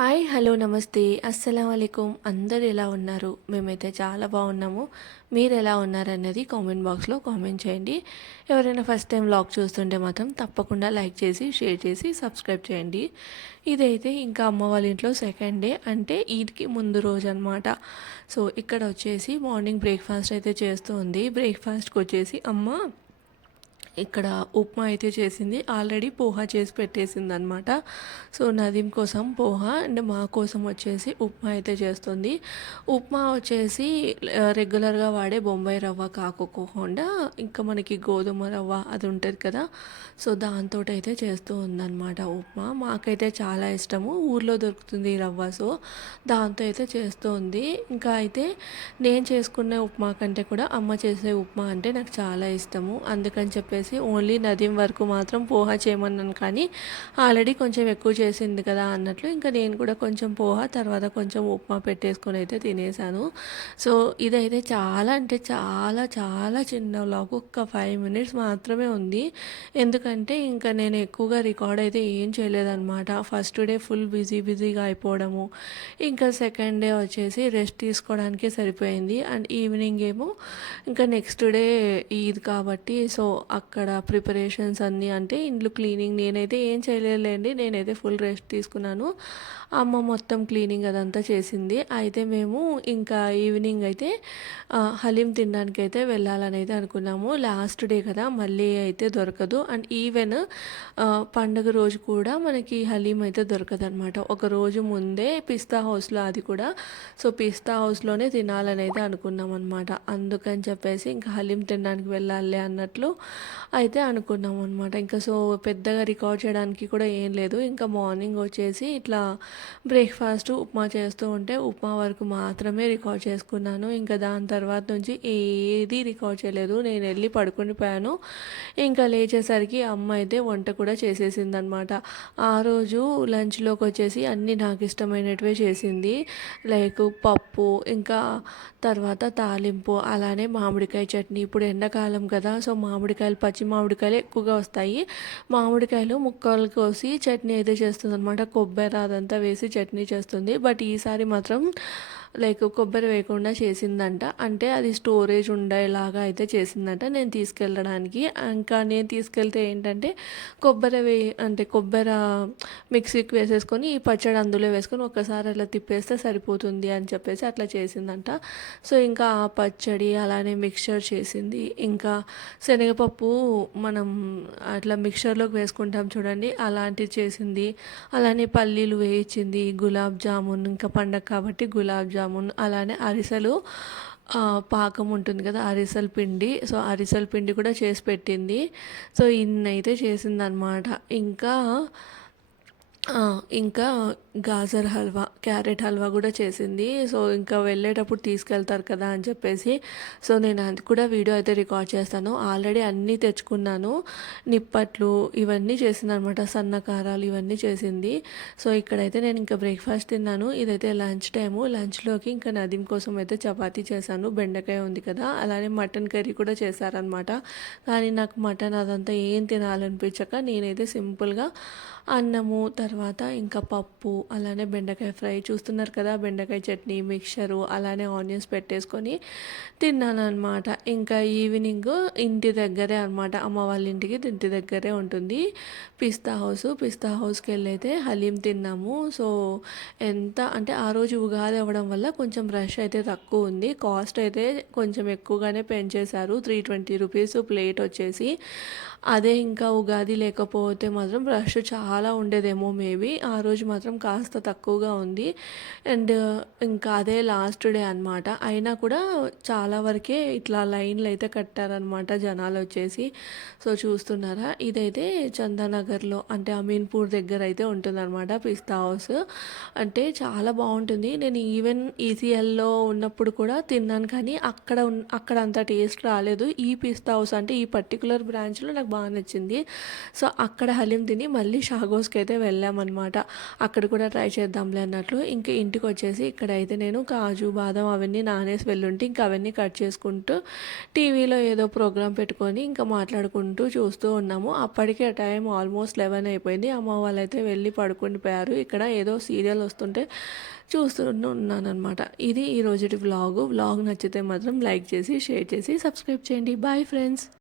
Hi hello నమస్తే అస్సలం అందరు ఎలా ఉన్నారు? మేమైతే చాలా బాగున్నాము. మీరు ఎలా ఉన్నారన్నది కామెంట్ బాక్స్లో కామెంట్ చేయండి. ఎవరైనా ఫస్ట్ టైం వ్లాగ్ చూస్తుంటే మాత్రం తప్పకుండా లైక్ చేసి షేర్ చేసి సబ్స్క్రైబ్ చేయండి. ఇదైతే ఇంకా అమ్మ వాళ్ళ ఇంట్లో సెకండ్ డే, అంటే ఈద్కి ముందు రోజు అనమాట. సో ఇక్కడ వచ్చేసి మార్నింగ్ బ్రేక్ఫాస్ట్ అయితే చేస్తూ ఉంది. బ్రేక్ఫాస్ట్కి వచ్చేసి అమ్మ ఇక్కడ ఉప్మా అయితే చేసింది. ఆల్రెడీ పోహా చేసి పెట్టేసింది అనమాట. సో నదీం కోసం పోహా అండ్ మా కోసం వచ్చేసి ఉప్మా అయితే చేస్తుంది. ఉప్మా వచ్చేసి రెగ్యులర్గా వాడే బొంబాయి రవ్వ కాకోకుండా ఇంకా మనకి గోధుమ రవ్వ అది ఉంటుంది కదా, సో దాంతో అయితే చేస్తూ ఉందన్నమాట ఉప్మా. మాకైతే చాలా ఇష్టము, ఊర్లో దొరుకుతుంది ఈ రవ్వ, సో దాంతో అయితే చేస్తూ ఉంది. ఇంకా అయితే నేను చేసుకునే ఉప్మా కంటే కూడా అమ్మ చేసే ఉప్మా అంటే నాకు చాలా ఇష్టము. అందుకని చెప్పేసి ఓన్లీ నదీం వరకు మాత్రం పోహా చేయమన్నాను, కానీ ఆల్రెడీ కొంచెం ఎక్కువ చేసింది కదా అన్నట్లు ఇంకా నేను కూడా కొంచెం పోహా తర్వాత కొంచెం ఉప్మా పెట్టేసుకొని అయితే తినేసాను. సో ఇదైతే చాలా అంటే చాలా చాలా చిన్న వ్లాగ్, ఒక్క 5 మినిట్స్ మాత్రమే ఉంది. ఎందుకంటే ఇంకా నేను ఎక్కువగా రికార్డ్ అయితే ఏం చేయలేదన్నమాట. ఫస్ట్ డే ఫుల్ బిజీగా అయిపోవడము, ఇంకా సెకండ్ డే వచ్చేసి రెస్ట్ తీసుకోవడానికే సరిపోయింది. అండ్ ఈవినింగ్ ఏమో ఇంకా నెక్స్ట్ డే ఈద్ కాబట్టి సో అక్కడ ప్రిపరేషన్స్ అన్నీ, అంటే ఇంట్లో క్లీనింగ్ నేనైతే ఏం చేయలేదులేండి, నేనైతే ఫుల్ రెస్ట్ తీసుకున్నాను. అమ్మ మొత్తం క్లీనింగ్ అదంతా చేసింది. అయితే మేము ఇంకా ఈవినింగ్ అయితే హలీం తినడానికి అయితే వెళ్ళాలని అయితే అనుకున్నాము. లాస్ట్ డే కదా, మళ్ళీ అయితే దొరకదు. అండ్ ఈవెన్ పండుగ రోజు కూడా మనకి హలీం అయితే దొరకదు అనమాట. ఒక రోజు ముందే పిస్తా హౌస్లో, అది కూడా సో పిస్తా హౌస్లోనే తినాలని అయితే అనుకున్నాం అనమాట. అందుకని చెప్పేసి ఇంకా హలీం తినడానికి వెళ్ళాలి అన్నట్లు అయితే అనుకున్నాం అనమాట. ఇంకా సో పెద్దగా రికార్డ్ చేయడానికి కూడా ఏం లేదు. ఇంకా మార్నింగ్ వచ్చేసి ఇట్లా బ్రేక్ఫాస్ట్ ఉప్మా చేస్తూ ఉంటే ఉప్మా వరకు మాత్రమే రికార్డ్ చేసుకున్నాను. ఇంకా దాని తర్వాత నుంచి ఏది రికార్డ్ చేయలేదు. నేను వెళ్ళి పడుకుని పోయాను. ఇంకా లేచేసరికి అమ్మ అయితే వంట కూడా చేసేసింది అనమాట. ఆ రోజు లంచ్లోకి వచ్చేసి అన్నీ నాకు ఇష్టమైనటివే చేసింది. లైక్ పప్పు, ఇంకా తర్వాత తాలింపు, అలానే మామిడికాయ చట్నీ. ఇప్పుడు ఎండాకాలం కదా, సో మామిడికాయలు, పచ్చి మామిడికాయలు ఎక్కువగా వస్తాయి. మామిడికాయలు ముక్కలు కోసి చట్నీ అయితే చేస్తుంది అనమాట. కొబ్బరి అదంతా వేసి చట్నీ చేస్తుంది. బట్ ఈసారి మాత్రం లైక్ కొబ్బరి వేయకుండా చేసిందంట. అంటే అది స్టోరేజ్ ఉండేలాగా అయితే చేసిందంట నేను తీసుకెళ్ళడానికి. ఇంకా నేను తీసుకెళ్తే ఏంటంటే కొబ్బరి మిక్సీకి వేసేసుకొని ఈ పచ్చడి అందులో వేసుకొని ఒక్కసారి అలా తిప్పేస్తే సరిపోతుంది అని చెప్పేసి అట్లా చేసిందంట. సో ఇంకా ఆ పచ్చడి అలానే మిక్చర్ చేసింది. ఇంకా శనగపప్పు మనం అట్లా మిక్చర్లోకి వేసుకుంటాం చూడండి, అలాంటివి చేసింది. అలానే పల్లీలు వేయించింది, గులాబ్ జామున్, ఇంకా పండగ కాబట్టి గులాబ్ జామున్, అలానే అరిసెలు, పాకం ఉంటుంది కదా అరిసెల పిండి, సో అరిసెల పిండి కూడా చేసి పెట్టింది. సో ఇన్నైతే చేసిందనమాట. ఇంకా గాజర్ హల్వా, క్యారెట్ హల్వా కూడా చేసింది. సో ఇంకా వెళ్ళేటప్పుడు తీసుకెళ్తారు కదా అని చెప్పేసి సో నేను అది కూడా వీడియో అయితే రికార్డ్ చేస్తాను. ఆల్రెడీ అన్నీ తెచ్చుకున్నాను. నిప్పట్లు ఇవన్నీ చేసింది అనమాట, సన్నకారాలు ఇవన్నీ చేసింది. సో ఇక్కడైతే నేను ఇంకా బ్రేక్ఫాస్ట్ తిన్నాను. ఇదైతే లంచ్ టైము. లంచ్లోకి ఇంకా నదీం కోసం అయితే చపాతీ చేశాను. బెండకాయ ఉంది కదా, అలానే మటన్ కర్రీ కూడా చేశారనమాట. కానీ నాకు మటన్ అదంతా ఏం తినాలనిపించక నేనైతే సింపుల్గా అన్నము, తర్వాత ఇంకా పప్పు, అలానే బెండకాయ ఫ్రై చూస్తున్నారు కదా, బెండకాయ చట్నీ, మిక్చరు, అలానే ఆనియన్స్ పెట్టేసుకొని తిన్నాను అనమాట. ఇంకా ఈవినింగ్ ఇంటి దగ్గరే అనమాట, అమ్మ వాళ్ళ ఇంటి దగ్గరే ఉంటుంది పిస్తా హౌస్కి వెళ్ళి అయితే హలీం తిన్నాము. సో ఎంత అంటే ఆ రోజు ఉగాది అవ్వడం వల్ల కొంచెం రష్ అయితే తక్కువ ఉంది. కాస్ట్ అయితే కొంచెం ఎక్కువగానే పెంచేశారు, 320 రూపీస్ ప్లేట్ వచ్చేసి. అదే ఇంకా ఉగాది లేకపోతే మాత్రం రష్ చాలా ఉండేదేమో మేబీ. ఆ రోజు మాత్రం కాస్త తక్కువగా ఉంది. అండ్ ఇంకా అదే లాస్ట్ డే అనమాట. అయినా కూడా చాలా వరకే ఇట్లా లైన్లు అయితే కట్టారనమాట జనాలు వచ్చేసి. సో చూస్తున్నారా, ఇదైతే చందానగర్లో అంటే అమీన్పూర్ దగ్గర అయితే ఉంటుందన్నమాట పిస్తా హౌస్. అంటే చాలా బాగుంటుంది. నేను ఈవెన్ ఈసీఎల్లో ఉన్నప్పుడు కూడా తిన్నాను, కానీ అక్కడ అంత టేస్ట్ రాలేదు. ఈ పిస్తా హౌస్ అంటే ఈ పర్టికులర్ బ్రాంచ్లో నాకు బాగా నచ్చింది. సో, అక్కడ హలీం తిని మళ్ళీ షాగోస్‌కి అయితే వెళ్ళామన్నమాట. అక్కడ కూడా ట్రై చేద్దాంలే అన్నట్లు. ఇంక ఇంటికొచ్చేసి ఇక్కడైతే నేను కాజు, బాదం అవన్నీ నానేసి వెళ్ళుంటే ఇంక అవన్నీ కట్ చేసుకుంటూ టీవీలో ఏదో ప్రోగ్రామ్ పెట్టుకొని ఇంకా మాట్లాడుకుంటూ చూస్తూ ఉన్నాము. అప్పటికే టైం ఆల్మోస్ట్ 11 అయిపోయింది. అమ్మ వాళ్ళైతే వెళ్ళి పడుకుండిపోయారు. ఇక్కడ ఏదో సీరియల్ వస్తుంటే చూస్తూ ఉన్నాననమాట. ఇది ఈ రోజుటి వ్లాగు. వ్లాగ్ నచ్చితే మాత్రం లైక్ చేసి, షేర్ చేసి, సబ్స్క్రైబ్ చేయండి. Bye friends.